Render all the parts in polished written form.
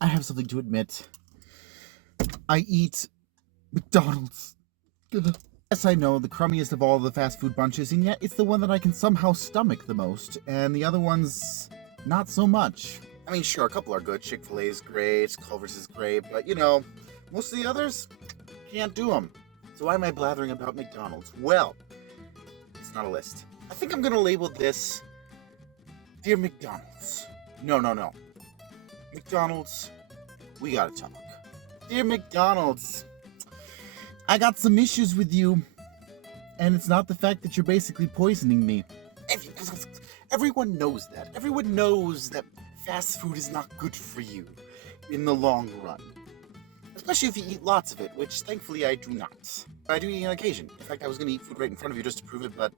I have something to admit. I eat McDonald's. Ugh. Yes, I know, the crummiest of all the fast food bunches, and yet it's the one that I can somehow stomach the most, and the other ones, not so much. I mean, sure, a couple are good. Chick-fil-A is great, Culver's is great, but, most of the others, can't do them. So why am I blathering about McDonald's? Well, it's not a list. I think I'm gonna label this Dear McDonald's. No. McDonald's, we gotta talk. Dear McDonald's, I got some issues with you, and it's not the fact that you're basically poisoning me. Everyone knows that. Everyone knows that fast food is not good for you in the long run. Especially if you eat lots of it, which thankfully I do not. I do eat on occasion. In fact, I was going to eat food right in front of you just to prove it, but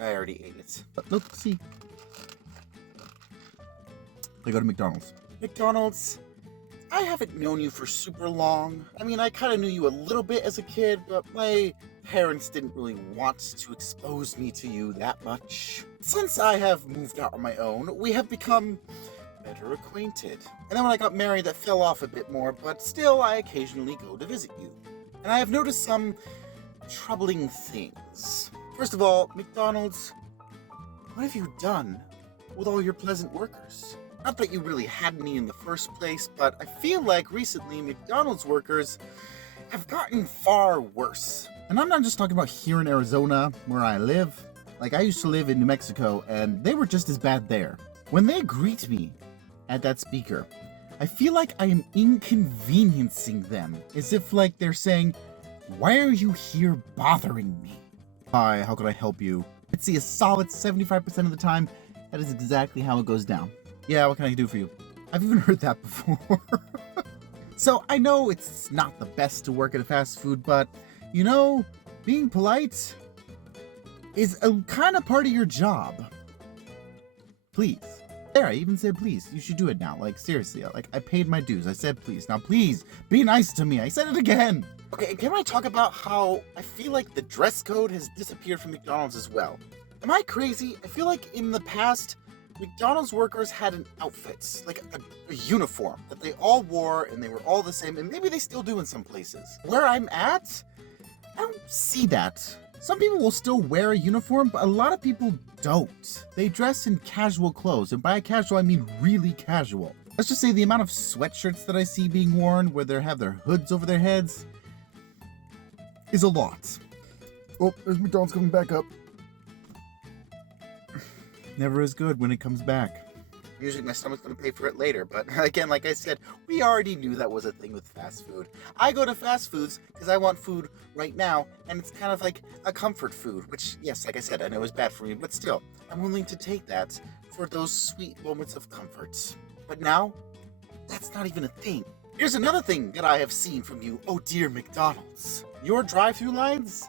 I already ate it. But look, see. I go to McDonald's. McDonald's, I haven't known you for super long. I mean, I kind of knew you a little bit as a kid, but my parents didn't really want to expose me to you that much. Since I have moved out on my own, we have become better acquainted. And then when I got married, that fell off a bit more, but still, I occasionally go to visit you. And I have noticed some troubling things. First of all, McDonald's, what have you done with all your pleasant workers? Not that you really had any in the first place, but I feel like recently McDonald's workers have gotten far worse. And I'm not just talking about here in Arizona, where I live. Like, I used to live in New Mexico, and they were just as bad there. When they greet me at that speaker, I feel like I am inconveniencing them, as if like they're saying, "Why are you here bothering me?" Hi, how can I help you? I'd see a solid 75% of the time, that is exactly how it goes down. Yeah, what can I do for you? I've even heard that before. So I know it's not the best to work at a fast food, but, being polite is a kind of part of your job. Please. There, I even said please. You should do it now. Like, seriously. Like, I paid my dues. I said please. Now, please, be nice to me. I said it again. Okay, can I talk about how I feel like the dress code has disappeared from McDonald's as well? Am I crazy? I feel like in the past, McDonald's workers had an outfit, like a uniform, that they all wore and they were all the same, and maybe they still do in some places. Where I'm at, I don't see that. Some people will still wear a uniform, but a lot of people don't. They dress in casual clothes, and by casual I mean really casual. Let's just say the amount of sweatshirts that I see being worn where they have their hoods over their heads is a lot. Oh, there's McDonald's coming back up. Never as good when it comes back. Usually my stomach's going to pay for it later, but again, like I said, we already knew that was a thing with fast food. I go to fast foods because I want food right now, and it's kind of like a comfort food, which, yes, like I said, I know is bad for me, but still, I'm willing to take that for those sweet moments of comfort. But now, that's not even a thing. Here's another thing that I have seen from you, oh dear McDonald's. Your drive-thru lines?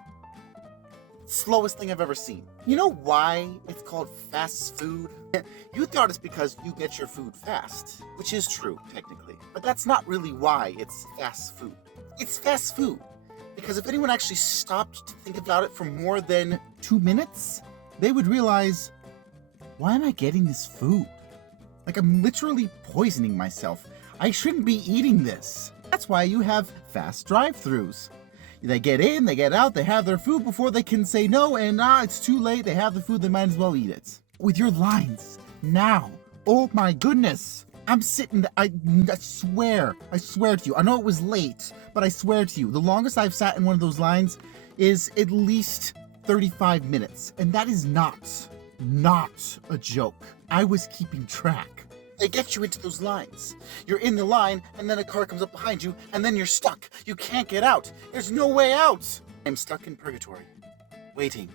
Slowest thing I've ever seen. You know why it's called fast food? You thought it's because you get your food fast, which is true, technically. But that's not really why it's fast food. It's fast food because if anyone actually stopped to think about it for more than 2 minutes, they would realize, why am I getting this food? Like, I'm literally poisoning myself. I shouldn't be eating this. That's why you have fast drive-thrus. They get in, they get out, they have their food before they can say no, and it's too late, they have the food, they might as well eat it. With your lines, now, oh my goodness, I'm sitting there, I swear to you, I know it was late, but I swear to you, the longest I've sat in one of those lines is at least 35 minutes, and that is not a joke. I was keeping track. They get you into those lines. You're in the line, and then a car comes up behind you, and then you're stuck. You can't get out. There's no way out. I'm stuck in purgatory, waiting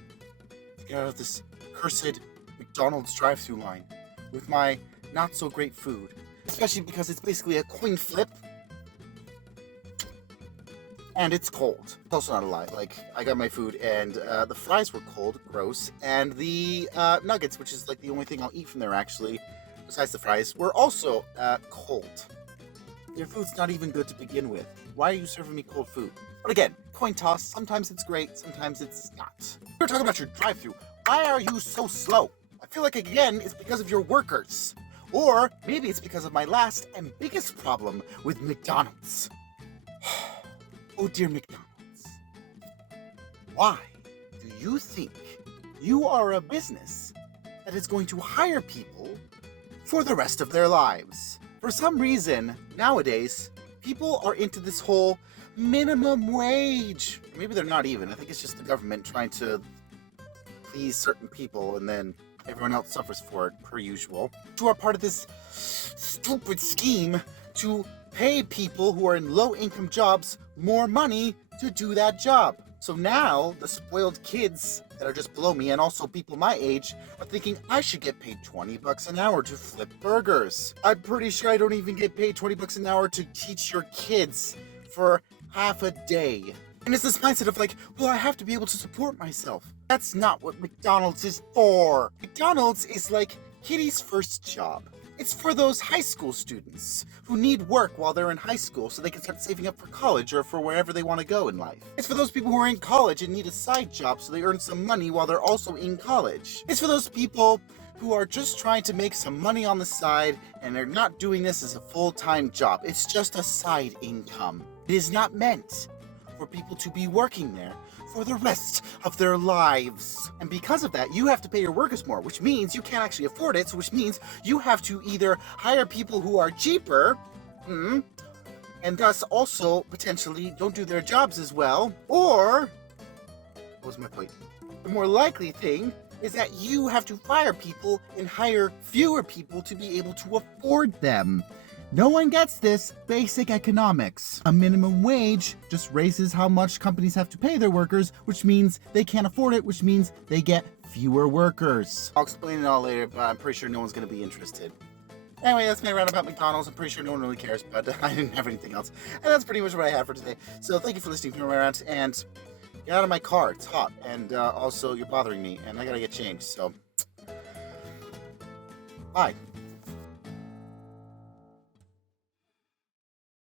to get out of this cursed McDonald's drive-thru line with my not-so-great food, especially because it's basically a coin flip, and it's cold. It's also not a lie. Like, I got my food, and the fries were cold, gross, and the nuggets, which is like the only thing I'll eat from there, actually, besides the fries, were also cold. Your food's not even good to begin with. Why are you serving me cold food? But again, coin toss, sometimes it's great, sometimes it's not. We're talking about your drive-thru. Why are you so slow? I feel like, again, it's because of your workers. Or maybe it's because of my last and biggest problem with McDonald's. Oh dear McDonald's. Why do you think you are a business that is going to hire people for the rest of their lives? For some reason, nowadays, people are into this whole minimum wage. Maybe they're not even. I think it's just the government trying to please certain people, and then everyone else suffers for it, per usual. You are part of this stupid scheme to pay people who are in low-income jobs more money to do that job. So now, the spoiled kids that are just below me, and also people my age, are thinking I should get paid $20 an hour to flip burgers. I'm pretty sure I don't even get paid $20 an hour to teach your kids for half a day. And it's this mindset of like, well, I have to be able to support myself. That's not what McDonald's is for. McDonald's is like Kitty's first job. It's for those high school students who need work while they're in high school so they can start saving up for college or for wherever they want to go in life. It's for those people who are in college and need a side job so they earn some money while they're also in college. It's for those people who are just trying to make some money on the side and they're not doing this as a full-time job. It's just a side income. It is not meant for people to be working there for the rest of their lives. And because of that, you have to pay your workers more, which means you can't actually afford it, so which means you have to either hire people who are cheaper, and thus also potentially don't do their jobs as well, or, what was my point? The more likely thing is that you have to fire people and hire fewer people to be able to afford them. No one gets this basic economics. A minimum wage just raises how much companies have to pay their workers, which means they can't afford it, which means they get fewer workers. I'll explain it all later, but I'm pretty sure no one's going to be interested. Anyway, that's my rant about McDonald's. I'm pretty sure no one really cares, but I didn't have anything else. And that's pretty much what I had for today. So thank you for listening to my rant, and get out of my car. It's hot, and also you're bothering me, and I gotta get changed, so bye.